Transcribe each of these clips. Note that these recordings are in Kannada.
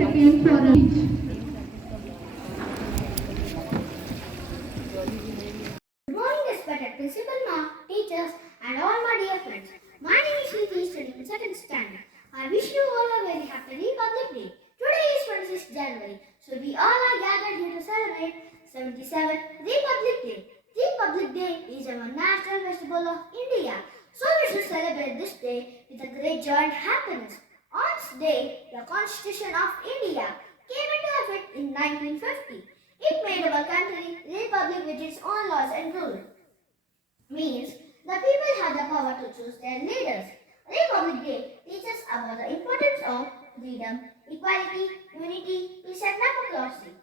seconds for a speech. Good morning, respected principal, ma, teachers, and all my dear friends. My name is Niti, studying in second standard. I wish you all a very happy Republic Day. Today is 26th January, so we all are gathered here to celebrate 77th Republic Day. Republic Day is our national festival of India, so we should celebrate this day with a great joy and happiness. On this day, the Constitution of India came into effect in 1950. It made our country republic with its own laws and rules. Means the people have the power to choose their leaders. Republic Day teaches about the importance of freedom, equality, unity, peace and democracy.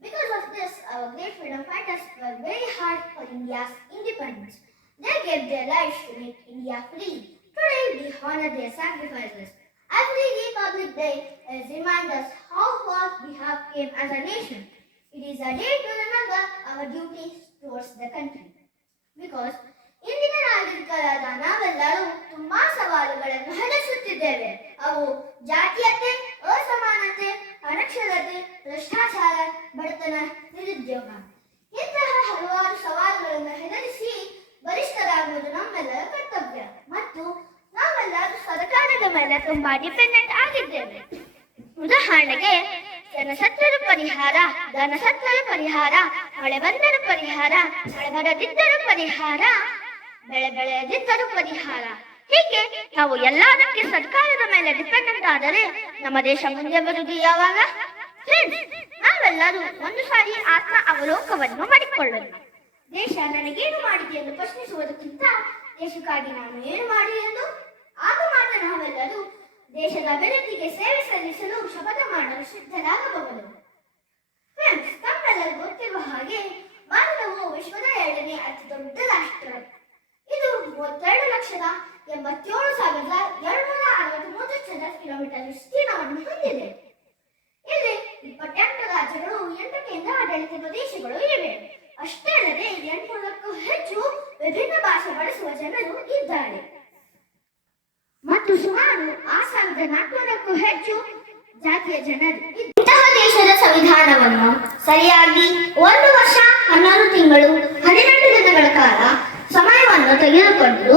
Because of this, our great freedom fighters were very hard for India's independence. They gave their lives to make India free. Today we honor their sacrifices. Every Republic Day reminds us how far we have came as a nation. It is a day to remember our duties towards the country. Because ಇಂದಿನ ನಾಗರಿಕರಾದ ನಾವೆಲ್ಲರೂ ತುಂಬಾ ಸವಾಲುಗಳನ್ನು ಎದುರಿಸುತ್ತಿದ್ದೇವೆ. ಅವು ಜಾತೀಯತೆ, ಅಸಮಾನತೆ, ಅನಕ್ಷರತೆ, ಭ್ರಷ್ಟಾಚಾರ, ಬಡತನ, ನಿರುದ್ಯೋಗ. ಇಂತಹ ಹಲವಾರು ಸವಾಲುಗಳನ್ನು ಎದುರಿಸಿ ಬಲಿಷ್ಠರಾಗುವುದು ನಮ್ಮೆಲ್ಲರ ಕರ್ತವ್ಯ. ಮತ್ತು ನಾವೆಲ್ಲರೂ ಸರ್ಕಾರದ ಮೇಲೆ ತುಂಬಾ ಡಿಪೆಂಡೆಂಟ್ ಆಗಿದ್ದೇವೆ. ಉದಾಹರಣೆಗೆ ಜನಸತ್ವದ ಪರಿಹಾರ, ಧನಸತ್ವದ ಪರಿಹಾರ, ಮಳೆ ಬಂದರೂ ಪರಿಹಾರ, ಮಳೆ ಬರದಿದ್ದರೂ ಪರಿಹಾರ, ಬೆಳೆ ಬೆಳೆಯದಿದ್ದರೂ ಪರಿಹಾರ. ಹೀಗೆ ನಾವು ಎಲ್ಲದಕ್ಕೆ ಸರ್ಕಾರದ ಮೇಲೆ ಡಿಪೆಂಡೆಂಟ್ ಆದರೆ ನಮ್ಮ ದೇಶ ಮುಂದೆ ಬರುವುದು ಯಾವಾಗ? ನಾವೆಲ್ಲರೂ ಒಂದು ಸಾರಿ ಆತ್ಮ ಅವಲೋಕವನ್ನು ಮಾಡಿಕೊಳ್ಳೋಣ. ದೇಶ ನನಗೇನು ಮಾಡಿದೆ ಎಂದು ಪ್ರಶ್ನಿಸುವುದಕ್ಕಿಂತ ದೇಶಕ್ಕಾಗಿ ನಾನು ಏನು ಮಾಡಿದೆ ಎಂದು ಆಗ ಮಾತ್ರ ನಾವೆಲ್ಲರೂ ದೇಶದ ಅಭಿವೃದ್ಧಿಗೆ ಸೇವೆ ಸಲ್ಲಿಸಲು ಶಪಥ ಮಾಡಲು ಸಿದ್ಧರಾಗಬಹುದು. ಫ್ರೆಂಡ್ಸ್, ತಮ್ಮೆಲ್ಲರಿಗೂ ಗೊತ್ತಿರುವ ಹಾಗೆ ಭಾರತವು ವಿಶ್ವದ 2ನೇ ಅತಿ ದೊಡ್ಡ ರಾಷ್ಟ್ರ. ಇದು 32,87,263 ಚದರ ಕಿಲೋಮೀಟರ್ ವಿಸ್ತೀರ್ಣವನ್ನು ಹೊಂದಿದೆ. ಇಲ್ಲಿ 28 ರಾಜ್ಯಗಳು, 8 ಕೇಂದ್ರ ಆಡಳಿತ ಪ್ರದೇಶಗಳು ಇವೆ. ಅಷ್ಟೇ ಅಲ್ಲದೆ 800ಕ್ಕೂ ಹೆಚ್ಚು ವಿಭಿನ್ನ ಭಾಷೆ ಬಳಸುವ ಜನರು ಇದ್ದಾರೆ ಮತ್ತು ಸುಮಾರು 6,400ಕ್ಕೂ ಹೆಚ್ಚು ಜಾತಿಯ ಜನರು. ಇಂತಹ ದೇಶದ ಸಂವಿಧಾನವನ್ನು ಸರಿಯಾಗಿ 1 ವರ್ಷ 11 ತಿಂಗಳು 18 ದಿನಗಳ ಕಾಲ ಸಮಯವನ್ನು ತೆಗೆದುಕೊಂಡು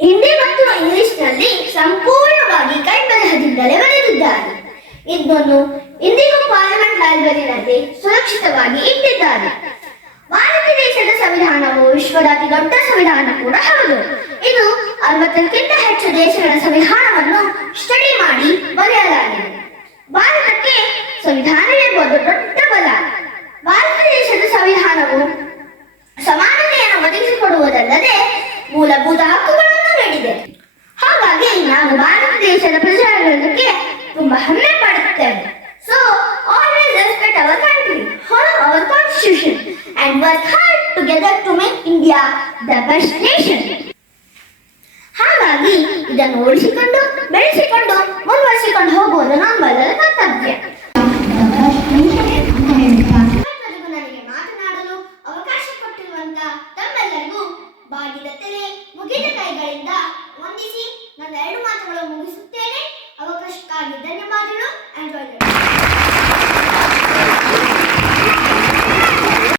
ಹಿಂದಿ ಮತ್ತು ಇಂಗ್ಲಿಷ್ನಲ್ಲಿ ಸಂಪೂರ್ಣವಾಗಿ ಕೈಬರಹದಿಂದಲೇ ಬರೆದಿದ್ದಾರೆ. ಇದನ್ನು ಇಂದಿಗೂ ಪಾರ್ಲಿಮೆಂಟ್ ಲೈಬ್ರರಿನಲ್ಲಿ ಸುರಕ್ಷಿತವಾಗಿ ಇಟ್ಟಿದ್ದಾರೆ. ಭಾರತ ದೇಶದ ಸಂವಿಧಾನವು ವಿಶ್ವದ ಅತಿ ದೊಡ್ಡ ಸಂವಿಧಾನ ಕೂಡ ಹೌದು. ಇದು 60ಕ್ಕಿಂತ ಹೆಚ್ಚು ದೇಶಗಳ ಸಂವಿಧಾನವನ್ನು ಸ್ಟಡಿ ಮಾಡಿ ಬರೆಯಲಾಗಿದೆ. ಭಾರತಕ್ಕೆ ಸಂವಿಧಾನವೇ ಒಂದು ದೊಡ್ಡ ಬಲ. ಭಾರತ ದೇಶದ ಸಂವಿಧಾನವು ಸಮಾನತೆಯನ್ನು ಒದಗಿಸಿಕೊಡುವುದಲ್ಲದೆ ಮೂಲಭೂತ ಹಕ್ಕುಗಳನ್ನು ನೀಡಿದೆ. ಹಾಗಾಗಿ ನಾವು ಭಾರತ ದೇಶದ ಪ್ರಜೆಗಳಕ್ಕೆ ತುಂಬಾ ಹೆಮ್ಮೆ ಪಡುತ್ತೇವೆ. So always respect our country, honor our constitution and work hard together to make India the best nation. ಹಾಗಾಗಿ ಇದನ್ನು ಉಳಿಸಿಕೊಂಡು ಬೆಳೆಸಿಕೊಂಡು ಮುಂದುವರಿಸಿಕೊಂಡು ಹೋಗುವುದು ನಮ್ಮೆಲ್ಲರ ಕರ್ತವ್ಯ. ನನಗೆ ಮಾತನಾಡಲು ಅವಕಾಶ ಕೊಟ್ಟಿರುವಂತ ತಮ್ಮೆಲ್ಲರಿಗೂ ಬಾಗಿದ ತಲೆ ಮುಗಿದ ಕೈಗಳಿಂದ ವಂದಿಸಿ ನನ್ನ 2 ಮಾತುಗಳು ಮುಗಿಸುತ್ತೇನೆ. ಅವಕಾಶಕ್ಕಾಗಿ ಧನ್ಯವಾದಗಳು.